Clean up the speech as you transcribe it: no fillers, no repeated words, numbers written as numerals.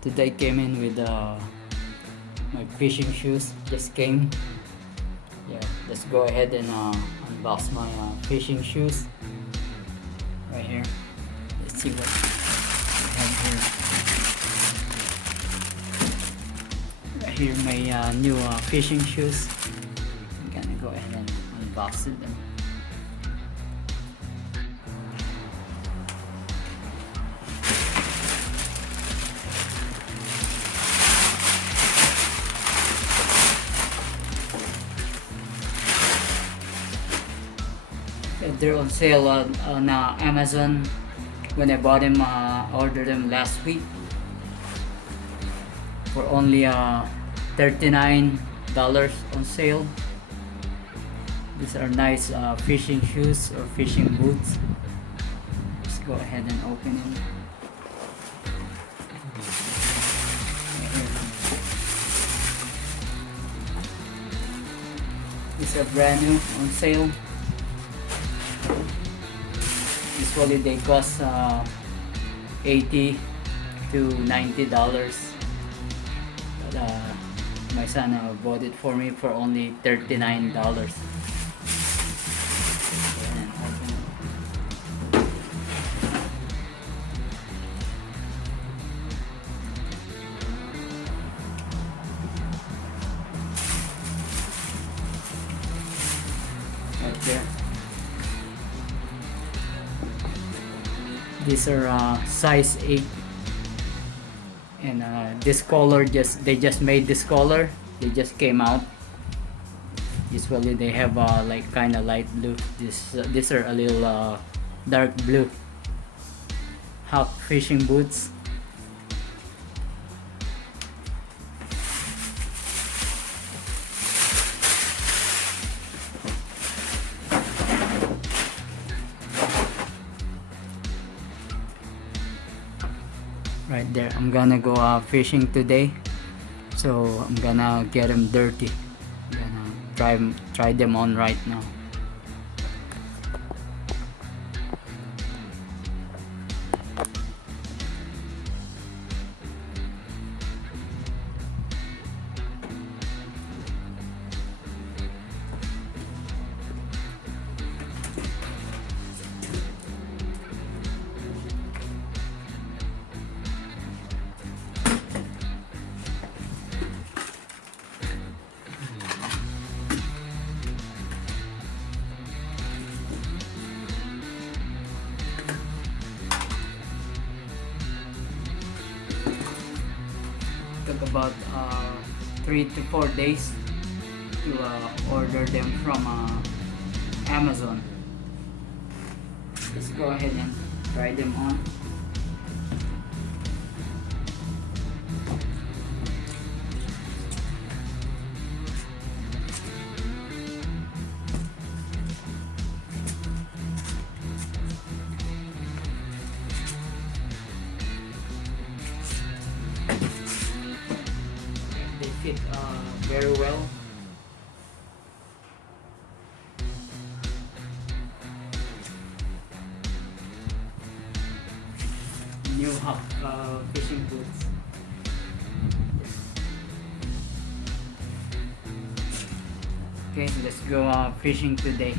Today came in with my fishing shoes. Just came. Yeah, let's go ahead and unbox my fishing shoes right here. Let's see what we have here. Right here, my new fishing shoes. I'm gonna go ahead and unbox them. They're on sale on Amazon. When I bought them, ordered them last week for only $39 on sale. These are nice fishing shoes or fishing boots. Let's go ahead and open them. These are brand new on sale. Usually they cost $80 to $90, but my son bought it for me for only $39. Right there. These are size 8, and this color they just made this color. They just came out. Usually they have like kind of light blue. These are a little dark blue. Half fishing boots. Right there, I'm gonna go fishing today, so I'm gonna get them dirty. I'm gonna try them on right now. Took about 3 to 4 days to order them from Amazon. Let's go ahead and try them on. Fit very well. New fishing boots. Okay, let's go fishing today.